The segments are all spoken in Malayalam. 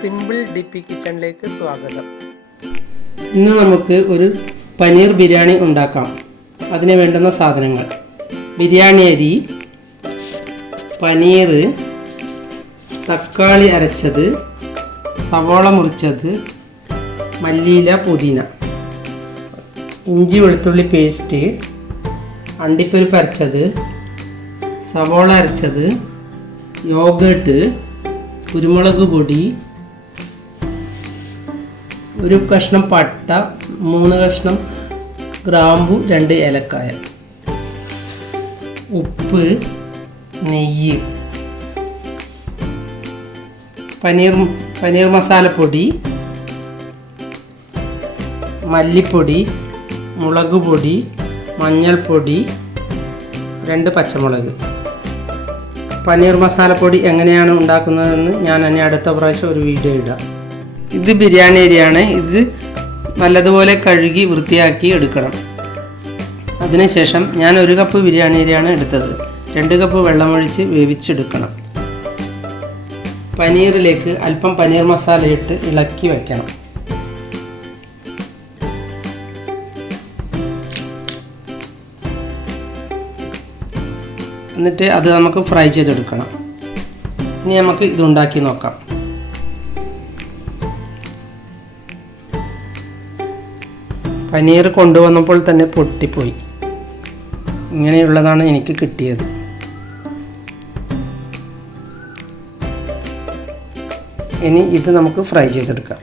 സിമ്പിൾ ഡിപ്പി കിച്ചണിലേക്ക് സ്വാഗതം. ഇന്ന് നമുക്ക് ഒരു പനീർ ബിരിയാണി ഉണ്ടാക്കാം. അതിന് വേണ്ടുന്ന സാധനങ്ങൾ: ബിരിയാണി അരി, പനീർ, തക്കാളി അരച്ചത്, സവോള മുറിച്ചത്, മല്ലിയില, പുതിന, ഇഞ്ചി വെളുത്തുള്ളി പേസ്റ്റ്, അണ്ടിപ്പരിപ്പ് അരച്ചത്, സവോള അരച്ചത്, യോഗേട്ട്, കുരുമുളക് പൊടി, ഒരു കഷ്ണം പട്ട, 3 കഷ്ണം ഗ്രാമ്പു, 2 ഏലക്കായ, ഉപ്പ്, നെയ്യ്, പനീർ മസാലപ്പൊടി, മല്ലിപ്പൊടി, മുളക് പൊടി, മഞ്ഞൾപ്പൊടി, 2 പച്ചമുളക്. പനീർ മസാലപ്പൊടി എങ്ങനെയാണ് ഉണ്ടാക്കുന്നതെന്ന് ഞാൻ ഇനി അടുത്ത പ്രാവശ്യം ഒരു വീഡിയോ ഇടാം. ഇത് ബിരിയാണി അരിയാണ്. ഇത് നല്ലതുപോലെ കഴുകി വൃത്തിയാക്കി എടുക്കണം. അതിനുശേഷം ഞാൻ 1 കപ്പ് ബിരിയാണി അരിയാണ് എടുത്തത്. 2 കപ്പ് വെള്ളമൊഴിച്ച് വേവിച്ചെടുക്കണം. പനീറിലേക്ക് അല്പം പനീർ മസാല ഇട്ട് ഇളക്കി വയ്ക്കണം. എന്നിട്ട് അത് നമുക്ക് ഫ്രൈ ചെയ്തെടുക്കണം. ഇനി നമുക്ക് ഇതുണ്ടാക്കി നോക്കാം. പനീർ കൊണ്ടുവന്നപ്പോൾ തന്നെ പൊട്ടിപ്പോയി. ഇങ്ങനെയുള്ളതാണ് എനിക്ക് കിട്ടിയത്. ഇനി ഇത് നമുക്ക് ഫ്രൈ ചെയ്തെടുക്കാം.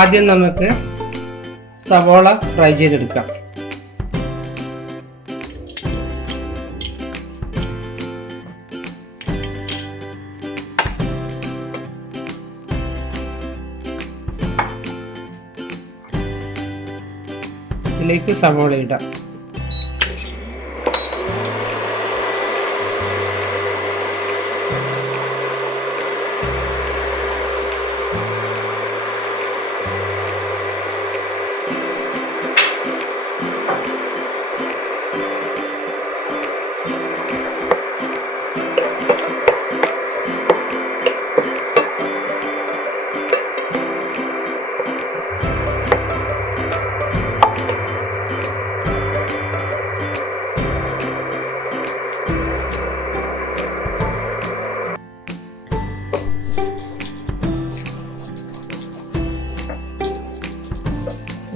ആദ്യം നമുക്ക് സവോള ഫ്രൈ ചെയ്തെടുക്കാം. ഇതിലേക്ക് സവോള ഇടാം.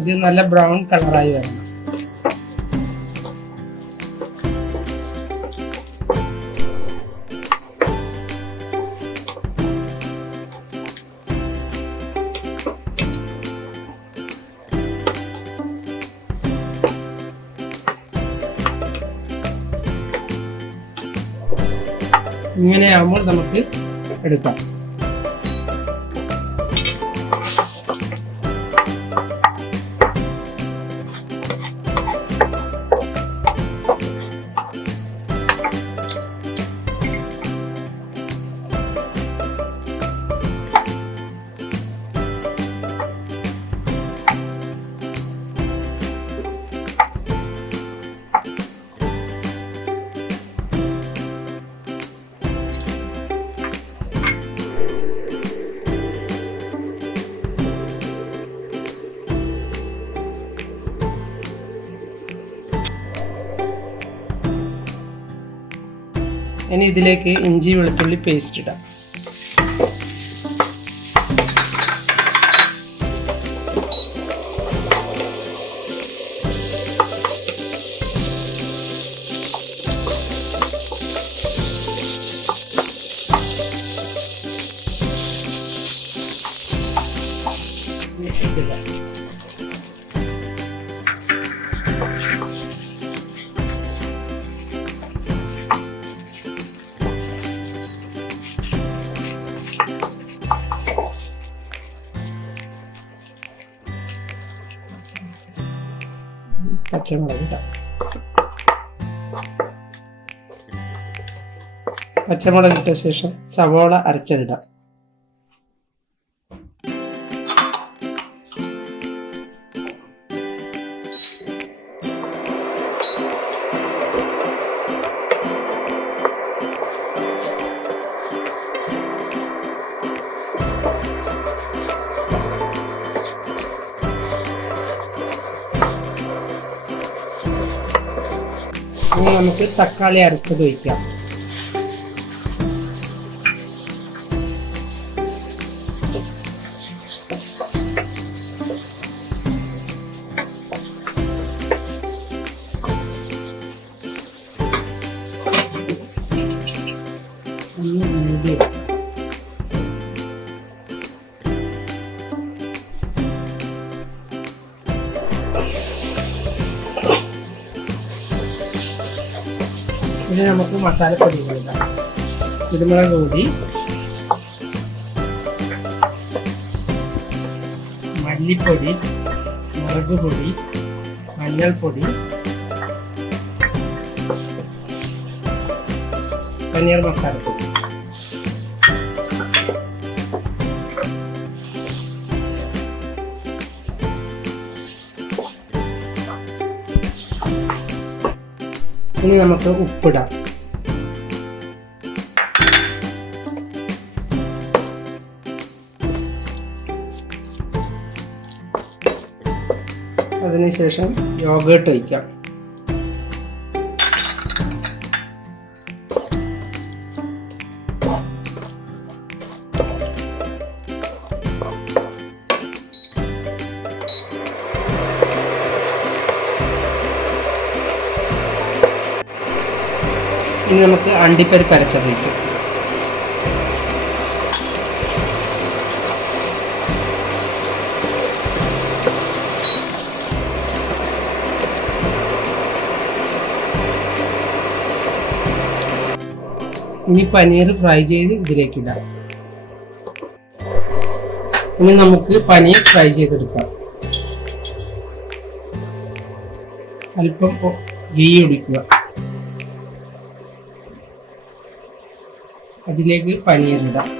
ഇത് നല്ല ബ്രൗൺ കളറായി വരണം. ഇങ്ങനെയാകുമ്പോൾ നമുക്ക് എടുക്കാം. ഇനി ഇതിലേക്ക് ഇഞ്ചി വെളുത്തുള്ളി പേസ്റ്റ് ഇടാം. പച്ചമുളക് ഇടാം. പച്ചമുളക് ഇട്ട ശേഷം സവോള അരച്ചതിടാം. ഇനി നമുക്ക് തക്കാളി അരച്ചത് ഒഴിക്കാം. ഇനി നമുക്ക് മസാലപ്പൊടികൾ ഇടാം. കുരുമുളക് പൊടി, മല്ലിപ്പൊടി, മുളക് പൊടി, മഞ്ഞൾപ്പൊടി, പനീർ മസാലപ്പൊടി. ഇനി നമുക്ക് ഉപ്പിടാം. അതിനുശേഷം യോഗേർട്ട് ഒഴിക്കാം. ഇനി നമുക്ക് അണ്ടിപ്പരിപ്പ് അരച്ചത് ഒഴിക്കാം. ഇനി പനീർ ഫ്രൈ ചെയ്ത് ഇതിലേക്ക് ഇടാം. ഇനി നമുക്ക് പനീർ ഫ്രൈ ചെയ്തെടുക്കാം. അല്പം ഗീ ഒഴിക്കുക. അതിലേക്ക് പനീർ ഇടാം.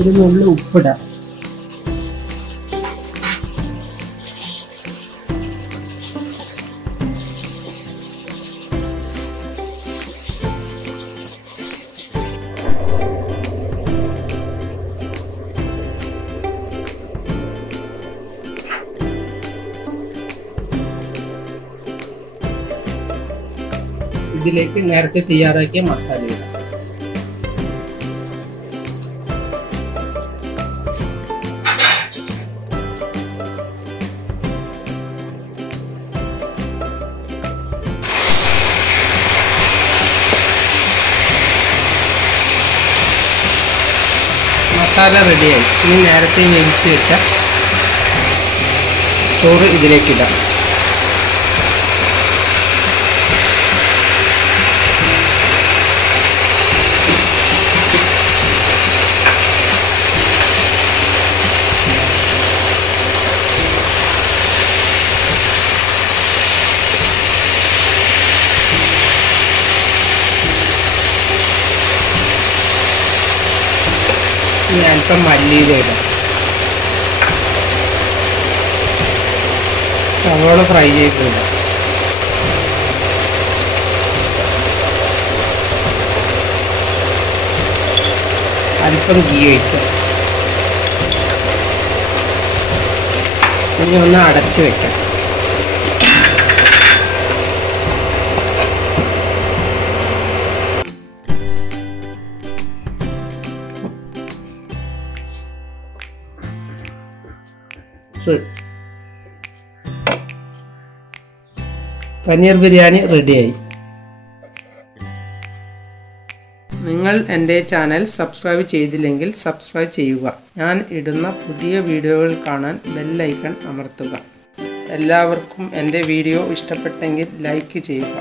ഒരു നുള്ളു ഉപ്പിടാം. ഇതിലേക്ക് നേരത്തെ തയ്യാറാക്കിയ മസാല ഇടാം. മസാല റെഡിയായി. ഇനി നേരത്തെ വേവിച്ച് വെച്ച ചോറ് ഇതിലേക്കിടാം. ഇനി അല്പം മല്ലിയില ഇടാം. സവോള ഫ്രൈ ചെയ്തിടാം. അല്പം ഗീ ഒഴിക്കാം. ഇനി ഒന്ന് അടച്ച് വെക്കാം. പനീർ ബിരിയാണി റെഡിയായി. നിങ്ങൾ എൻ്റെ ചാനൽ സബ്സ്ക്രൈബ് ചെയ്തില്ലെങ്കിൽ സബ്സ്ക്രൈബ് ചെയ്യുക. ഞാൻ ഇടുന്ന പുതിയ വീഡിയോകൾ കാണാൻ ബെൽ ഐക്കൺ അമർത്തുക. എല്ലാവർക്കും എൻ്റെ വീഡിയോ ഇഷ്ടപ്പെട്ടെങ്കിൽ ലൈക്ക് ചെയ്യുക.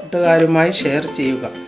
കൂട്ടുകാരുമായി ഷെയർ ചെയ്യുക.